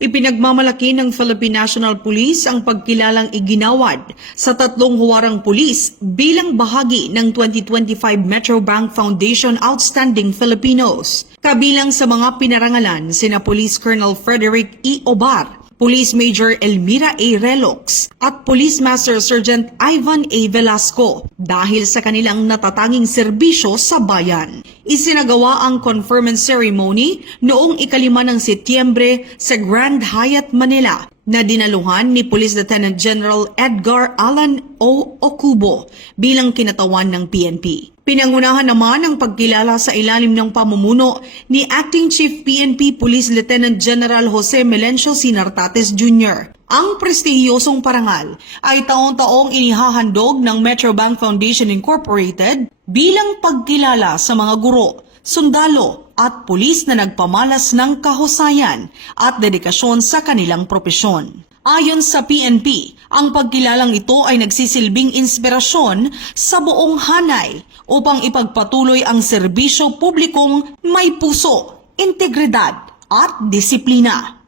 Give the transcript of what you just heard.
Ipinagmamalaki ng Philippine National Police ang pagkilalang iginawad sa 3 huwarang pulis bilang bahagi ng 2025 Metro Bank Foundation Outstanding Filipinos. Kabilang sa mga pinarangalan sina Police Colonel Frederick E. Obar, Police Major Elmira A. Relox at Police Master Sergeant Ivan A. Velasco dahil sa kanilang natatanging serbisyo sa bayan. Isinagawa ang conferment ceremony noong 5 ng Setyembre sa Grand Hyatt, Manila na dinaluhan ni Police Lieutenant General Edgar Alan O. Ocubo bilang kinatawan ng PNP. Pinangunahan naman ang pagkilala sa ilalim ng pamumuno ni Acting Chief PNP Police Lieutenant General Jose Melencio Sinartates Jr. Ang prestihiyosong parangal ay taon-taong inihahandog ng Metro Bank Foundation Incorporated bilang pagkilala sa mga guro, sundalo at pulis na nagpamalas ng kahusayan at dedikasyon sa kanilang propesyon. Ayon sa PNP, ang pagkilalang ito ay nagsisilbing inspirasyon sa buong hanay upang ipagpatuloy ang serbisyo publikong may puso, integridad at disiplina.